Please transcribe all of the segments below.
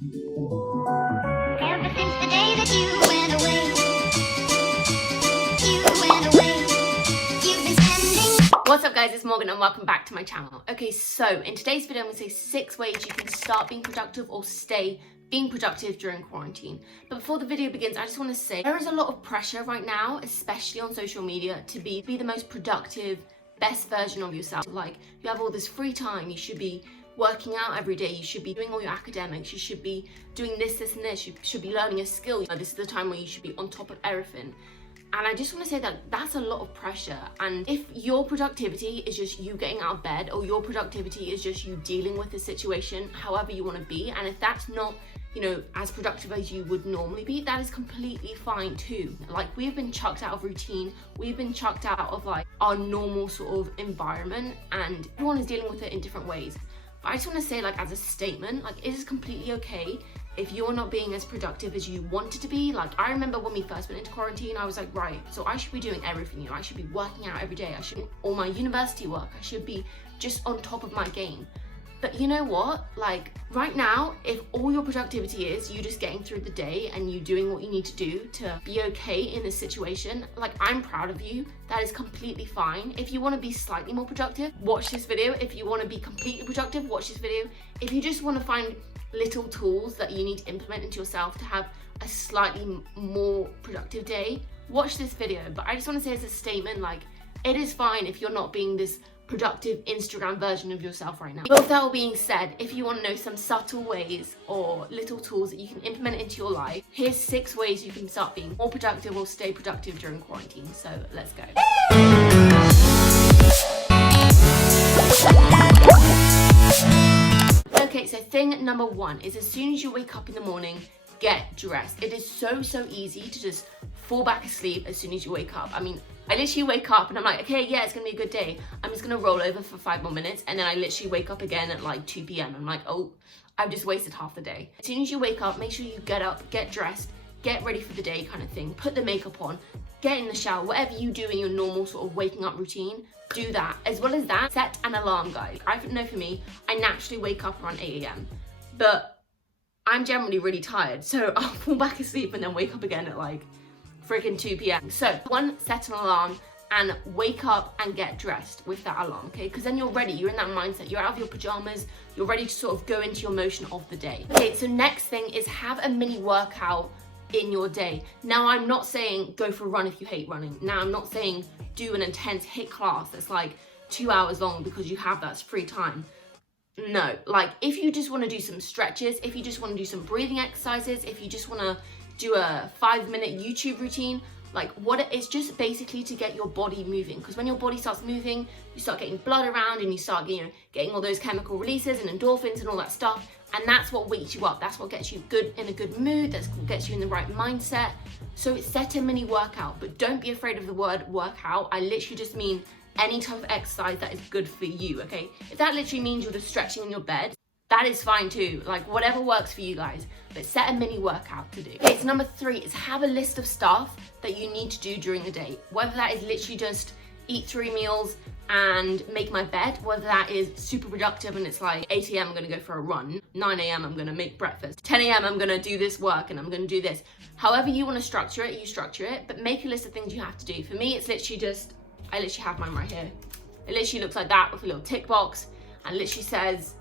Ever since the day that you went away, you've been spending. What's up guys, it's Morgan and welcome back to my channel. Okay, so in today's video I'm going to say 6 ways you can start being productive or stay being productive during quarantine. But before the video begins, I just want to say there is a lot of pressure right now, especially on social media, to be the most productive, best version of yourself. Like, you have all this free time, you should be working out every day, you should be doing all your academics, you should be doing this and this, you should be learning a skill. This is the time where you should be on top of everything. And I just want to say that that's a lot of pressure. And if your productivity is just you getting out of bed, or your productivity is just you dealing with the situation however you want to be, and if that's not, you know, as productive as you would normally be, that is completely fine too. Like, we've been chucked out of routine, we've been chucked out of like our normal sort of environment, and everyone is dealing with it in different ways. But I just want to say, like, as a statement, like, it is completely okay if you're not being as productive as you wanted to be. Like, I remember when we first went into quarantine, I was like, right, so I should be doing everything, you know, I should be working out every day, I should do all my university work, I should be just on top of my game. But you know what, like, right now, if all your productivity is you just getting through the day and you doing what you need to do to be okay in this situation, like, I'm proud of you. That is completely fine. If you want to be slightly more productive, watch this video. If you want to be completely productive, watch this video. If you just want to find little tools that you need to implement into yourself to have a slightly more productive day, watch this video. But I just want to say as a statement, like, it is fine if you're not being this productive Instagram version of yourself right now. With that all being said, if you want to know some subtle ways or little tools that you can implement into your life, here's 6 ways you can start being more productive or stay productive during quarantine. So let's go. Okay, so thing number 1 is, as soon as you wake up in the morning, get dressed. It is so easy to just fall back asleep as soon as you wake up. I mean, I literally wake up and I'm like, okay, yeah, it's gonna be a good day. I'm just gonna roll over for 5 more minutes, and then I literally wake up again at like 2 p.m. I'm like, oh, I've just wasted half the day. As soon as you wake up, make sure you get up, get dressed, get ready for the day kind of thing. Put the makeup on, get in the shower, whatever you do in your normal sort of waking up routine, do that. As well as that, set an alarm, guys. I know for me, I naturally wake up around 8 a.m. but I'm generally really tired, so I'll fall back asleep and then wake up again at like freaking 2 p.m. So 1, set an alarm and wake up and get dressed with that alarm, okay? Because then you're ready, you're in that mindset, you're out of your pajamas, you're ready to sort of go into your motion of the day. Okay, so next thing is have a mini workout in your day. Now, I'm not saying go for a run if you hate running. Now, I'm not saying do an intense HIIT class that's like 2 hours long because you have that free time. No, like, if you just want to do some stretches, if you just want to do some breathing exercises, if you just want to do a 5-minute YouTube routine, like, it's just basically to get your body moving. Because when your body starts moving, you start getting blood around and you start, you know, getting all those chemical releases and endorphins and all that stuff. And that's what wakes you up. That's what gets you in a good mood. That's what gets you in the right mindset. So set a mini workout, but don't be afraid of the word workout. I literally just mean any type of exercise that is good for you, okay? If that literally means you're just stretching in your bed, that is fine too. Like, whatever works for you guys, but set a mini workout to do. Okay, so number 3 is have a list of stuff that you need to do during the day. Whether that is literally just eat 3 meals and make my bed, whether that is super productive and it's like 8 a.m. I'm gonna go for a run, 9 a.m. I'm gonna make breakfast, 10 a.m. I'm gonna do this work and I'm gonna do this. However you wanna structure it, you structure it, but make a list of things you have to do. For me, it's literally just, I literally have mine right here. It literally looks like that with a little tick box and literally says,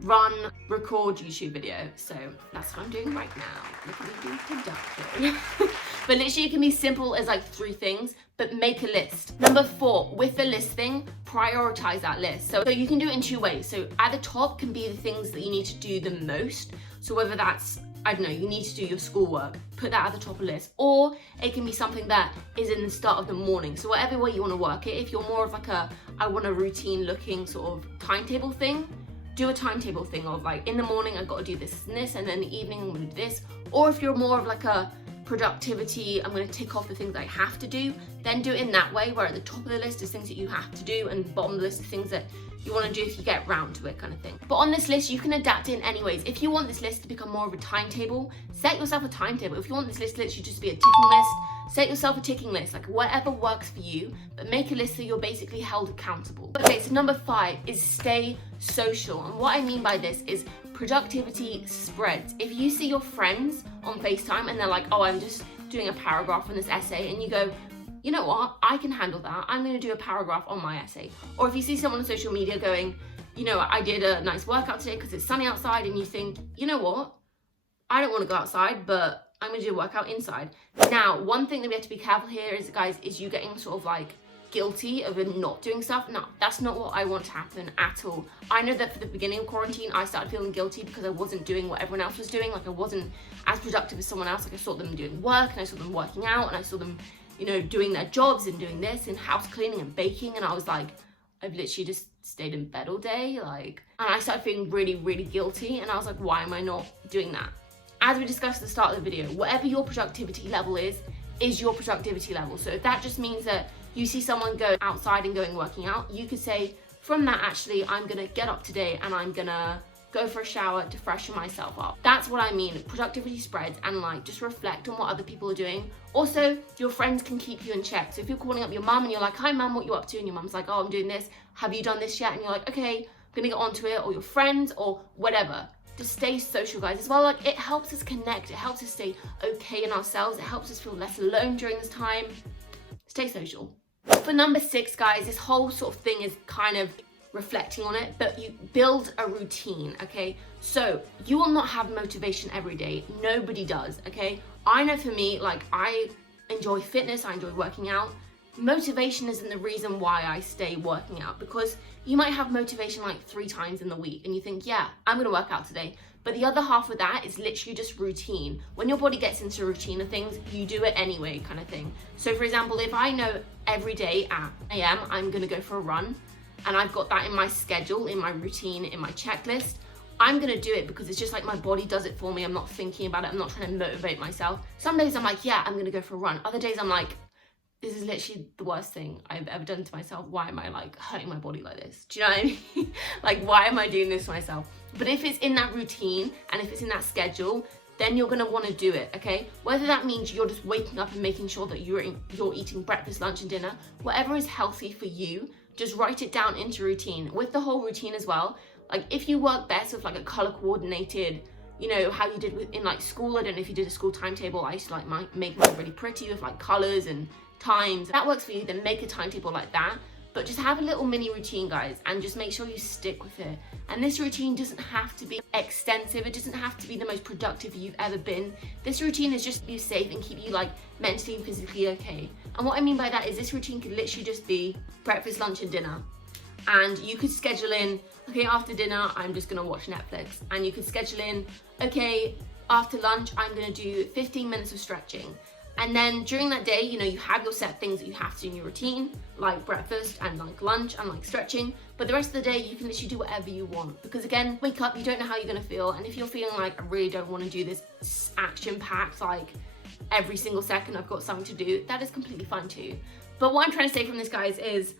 run, record YouTube video. So that's what I'm doing right now. Look at me being productive. But literally it can be simple as like 3 things, but make a list. Number 4, with the list thing, prioritize that list. So you can do it in 2 ways. So at the top can be the things that you need to do the most. So whether that's, I don't know, you need to do your schoolwork, put that at the top of the list. Or it can be something that is in the start of the morning. So whatever way you want to work it, if you're more of like I want a routine looking sort of timetable thing, do a timetable thing of like, in the morning I've got to do this and this, and then in the evening I'm going to do this. Or if you're more of like a productivity, I'm going to tick off the things I have to do, then do it in that way, where at the top of the list is things that you have to do and bottom of the list is things that you want to do if you get round to it, kind of thing. But on this list, you can adapt it in any ways. If you want this list to become more of a timetable, set yourself a timetable. If you want this list literally just to be a ticking list, set yourself a ticking list, like whatever works for you, but make a list so you're basically held accountable. Okay, so number 5 is stay social. And what I mean by this is productivity spreads. If you see your friends on FaceTime and they're like, oh, I'm just doing a paragraph on this essay, and you go, you know what, I can handle that, I'm going to do a paragraph on my essay. Or if you see someone on social media going, you know, I did a nice workout today because it's sunny outside, and you think, you know what, I don't want to go outside, but I'm going to do a workout inside. Now, one thing that we have to be careful here is, guys, is you getting sort of like guilty of not doing stuff. No, that's not what I want to happen at all. I know that for the beginning of quarantine, I started feeling guilty because I wasn't doing what everyone else was doing. Like, I wasn't as productive as someone else. Like, I saw them doing work, and I saw them working out, and I saw them, you know, doing their jobs and doing this and house cleaning and baking, and I was like, I've literally just stayed in bed all day, like, and I started feeling really, really guilty, and I was like, why am I not doing that? As we discussed at the start of the video, whatever your productivity level is your productivity level. So if that just means that you see someone go outside and going working out, you could say, from that, actually, I'm gonna get up today and I'm gonna go for a shower to freshen myself up. That's what I mean. Productivity spreads, and like, just reflect on what other people are doing. Also, your friends can keep you in check. So if you're calling up your mum and you're like, hi mum, what you up to? And your mum's like, oh, I'm doing this. Have you done this yet? And you're like, okay, I'm gonna get onto it. Or your friends or whatever. Just stay social, guys, as well. Like, it helps us connect. It helps us stay okay in ourselves. It helps us feel less alone during this time. Stay social. For number 6, guys, this whole sort of thing is kind of reflecting on it, but you build a routine, okay? So you will not have motivation every day. Nobody does, okay? I know for me, like, I enjoy fitness, I enjoy working out. Motivation isn't the reason why I stay working out, because you might have motivation like 3 times in the week and you think, yeah, I'm gonna work out today. But the other half of that is literally just routine. When your body gets into a routine of things, you do it anyway, kind of thing. So for example, if I know every day at AM I'm gonna go for a run, and I've got that in my schedule, in my routine, in my checklist, I'm gonna do it because it's just like my body does it for me. I'm not thinking about it, I'm not trying to motivate myself. Some days I'm like, yeah, I'm gonna go for a run. Other days I'm like, this is literally the worst thing I've ever done to myself. Why am I like hurting my body like this? Do you know what I mean? Like, why am I doing this to myself? But if it's in that routine and if it's in that schedule, then you're gonna wanna do it, okay? Whether that means you're just waking up and making sure that you're eating breakfast, lunch and dinner, whatever is healthy for you, just write it down into routine. With the whole routine as well, like if you work best with like a color coordinated, you know, how you did in like school, I don't know if you did a school timetable, I used to like make mine really pretty with like colors and times. That works for you, then make a timetable like that. But just have a little mini routine, guys, and just make sure you stick with it. And this routine doesn't have to be extensive. It doesn't have to be the most productive you've ever been. This routine is just to be safe and keep you like mentally and physically okay. And what I mean by that is this routine could literally just be breakfast, lunch and dinner. And you could schedule in, okay, after dinner, I'm just gonna watch Netflix. And you could schedule in, okay, after lunch, I'm gonna do 15 minutes of stretching. And then during that day, you know, you have your set things that you have to do in your routine, like breakfast and like lunch and like stretching. But the rest of the day, you can literally do whatever you want. Because again, wake up, you don't know how you're gonna feel. And if you're feeling like, I really don't wanna do this action-packed, like every single second I've got something to do, that is completely fine too. But what I'm trying to say from this, guys, is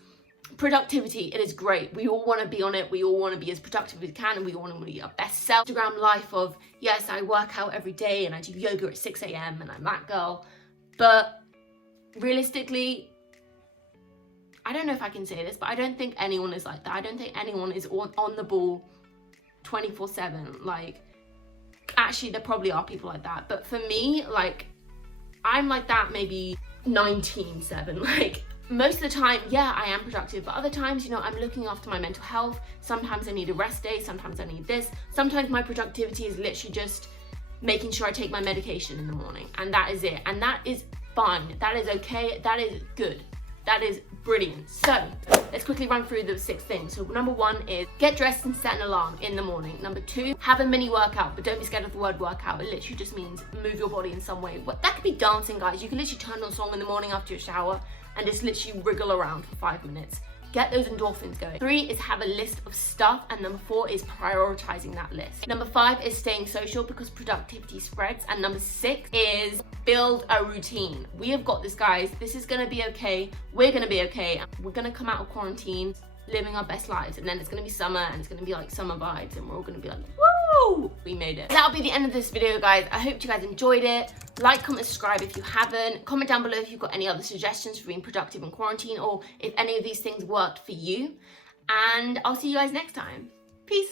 productivity, it is great. We all want to be on it. We all want to be as productive as we can, and we all want to be our best self. Instagram life of, yes, I work out every day and I do yoga at 6 a.m. and I'm that girl. But realistically, I don't know if I can say this, but I don't think anyone is like that. I don't think anyone is on the ball 24/7. Like, actually, there probably are people like that. But for me, like, I'm like that maybe 19/7. Like, most of the time, yeah, I am productive. But other times, you know, I'm looking after my mental health. Sometimes I need a rest day. Sometimes I need this. Sometimes my productivity is literally just making sure I take my medication in the morning, and that is it. And that is fine. That is okay. That is good. That is brilliant. So let's quickly run through the 6 things. So number 1 is get dressed and set an alarm in the morning. Number 2, have a mini workout, but don't be scared of the word workout. It literally just means move your body in some way. That could be dancing, guys. You can literally turn on a song in the morning after your shower and just literally wriggle around for 5 minutes. Get those endorphins going. 3 is have a list of stuff, and number 4 is prioritizing that list. Number 5 is staying social because productivity spreads, and number 6 is build a routine. We have got this, guys. This is gonna be okay. We're gonna be okay. We're gonna come out of quarantine living our best lives, and then it's gonna be summer and it's gonna be like summer vibes, and we're all gonna be like, woo, we made it. That'll be the end of this video, guys. I hope you guys enjoyed it. Like, comment, subscribe if you haven't. Comment down below if you've got any other suggestions for being productive in quarantine, or if any of these things worked for you. And I'll see you guys next time. Peace.